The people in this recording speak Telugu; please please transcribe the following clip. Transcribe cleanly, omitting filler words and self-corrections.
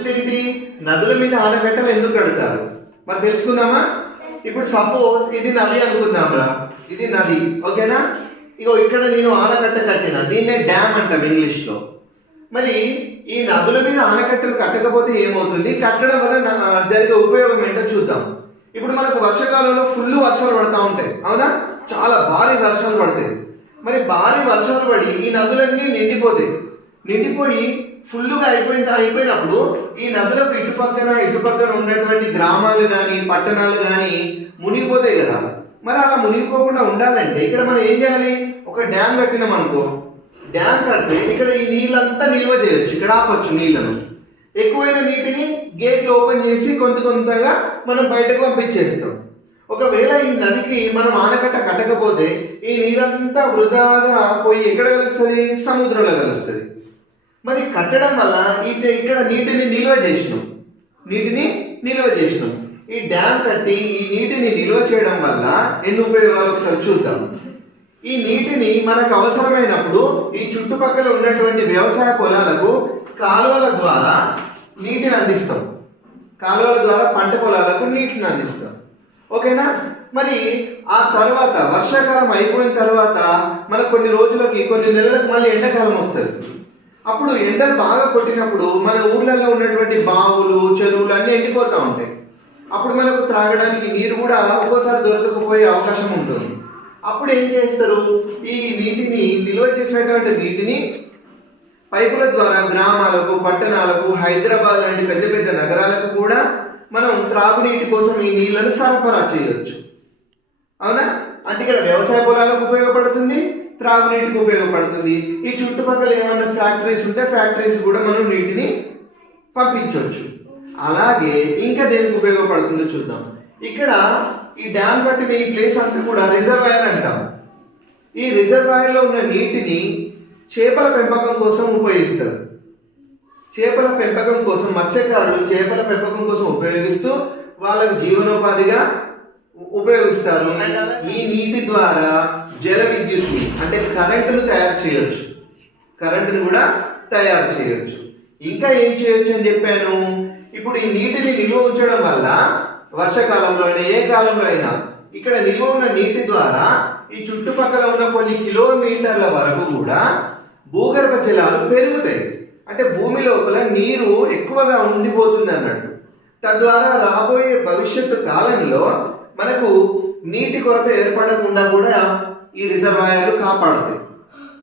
క్వశ్చన్ ఏంటి, నదుల మీద ఆనకట్టలు ఎందుకు కడతారు మరి తెలుసుకుందామా. ఇప్పుడు సపోజ్ ఇది నది అనుకుందాంరా, ఇది నది ఓకేనా. ఇగో ఇక్కడ నేను ఆనకట్ట కట్టిన, దీన్నే డ్యామ్ అంటాం ఇంగ్లీష్లో. మరి ఈ నదుల మీద ఆనకట్టలు కట్టకపోతే ఏమవుతుంది, కట్టడం వల్ల జరిగే ఉపయోగం ఏంటో చూద్దాం. ఇప్పుడు మనకు వర్షాకాలంలో ఫుల్ వర్షాలు పడతా ఉంటాయి అవునా, చాలా భారీ వర్షాలు పడతాయి. మరి భారీ వర్షాలు పడి ఈ నదులన్నీ నిండిపోయి ఫుల్గా అయిపోయినప్పుడు ఈ నదులకు ఇటుపక్కన ఉన్నటువంటి గ్రామాలు కానీ పట్టణాలు కానీ మునిగిపోతాయి కదా. మరి అలా మునిగిపోకుండా ఉండాలంటే ఇక్కడ మనం ఏం చేయాలి, ఒక డ్యామ్ కట్టినాం అనుకో. డ్యామ్ కడితే ఇక్కడ ఈ నీళ్ళంతా నిల్వ చేయొచ్చు, ఇక్కడ ఆపొచ్చు నీళ్ళను. ఎక్కువైన నీటిని గేట్లు ఓపెన్ చేసి కొంతగా మనం బయటకు పంపించేస్తాం. ఒకవేళ ఈ నదికి మనం ఆనకట్ట కట్టకపోతే ఈ నీరంతా వృధాగా పోయి ఎక్కడ కలుస్తుంది, సముద్రంలో కలుస్తుంది. మరి కట్టడం వల్ల ఇక్కడ నీటిని నిల్వ చేసినాం. ఈ డ్యామ్ కట్టి ఈ నీటిని నిల్వ చేయడం వల్ల ఎన్ని ఉపయోగాలు ఒకసారి చూద్దాం. ఈ నీటిని మనకు అవసరమైనప్పుడు ఈ చుట్టుపక్కల ఉన్నటువంటి వ్యవసాయ పొలాలకు కాలువల ద్వారా నీటిని అందిస్తాం. కాలువల ద్వారా పంట పొలాలకు నీటిని అందిస్తాం ఓకేనా. మరి ఆ తర్వాత వర్షాకాలం అయిపోయిన తర్వాత మనకు కొన్ని నెలలకు మళ్ళీ ఎండాకాలం వస్తుంది. అప్పుడు ఎండలు బాగా కొట్టినప్పుడు మన ఊర్లలో ఉన్నటువంటి బావులు చెరువులు అన్నీ ఎండిపోతూ ఉంటాయి. అప్పుడు మనకు త్రాగడానికి నీరు కూడా ఒక్కోసారి దొరకకపోయే అవకాశం ఉంటుంది. అప్పుడు ఏం చేస్తారు, ఈ నీటిని నిల్వ చేసినటువంటి నీటిని పైపుల ద్వారా గ్రామాలకు పట్టణాలకు హైదరాబాద్ లాంటి పెద్ద పెద్ద నగరాలకు కూడా మనం త్రాగునీటి కోసం ఈ నీళ్లను సరఫరా చేయవచ్చు అవునా. అంటే ఇక్కడ వ్యవసాయ పొలాలకు ఉపయోగపడుతుంది, త్రాగునీటికి ఉపయోగపడుతుంది. ఈ చుట్టుపక్కల ఏమైనా ఫ్యాక్టరీస్ ఉంటే ఫ్యాక్టరీస్ కూడా మనం నీటిని పంపించవచ్చు. అలాగే ఇంకా దేనికి ఉపయోగపడుతుందో చూద్దాం. ఇక్కడ ఈ డ్యామ్ కట్టిన ఈ ప్లేస్ అంతా కూడా రిజర్వాయర్ అంటాం. ఈ రిజర్వాయర్లో ఉన్న నీటిని చేపల పెంపకం కోసం ఉపయోగిస్తారు. చేపల పెంపకం కోసం మత్స్యకారులు చేపల పెంపకం కోసం ఉపయోగిస్తూ వాళ్ళకు జీవనోపాధిగా ఉపయోగిస్తారు. ఈ నీటి ద్వారా జల విద్యుత్ని అంటే కరెంటును కూడా తయారు చేయొచ్చు. ఇంకా ఏం చేయొచ్చు అని చెప్పాను. ఇప్పుడు ఈ నీటిని నిల్వ ఉంచడం వల్ల వర్షాకాలంలో అయినా ఏ కాలంలో అయినా ఇక్కడ నిల్వ ఉన్న నీటి ద్వారా ఈ చుట్టుపక్కల ఉన్న కొన్ని కిలోమీటర్ల వరకు కూడా భూగర్భ జలాలు పెరుగుతాయి. అంటే భూమి లోపల నీరు ఎక్కువగా ఉండిపోతుంది అన్నట్టు. తద్వారా రాబోయే భవిష్యత్తు కాలంలో మనకు నీటి కొరత ఏర్పడకుండా కూడా ఈ రిజర్వాయర్లు కాపాడుతాయి.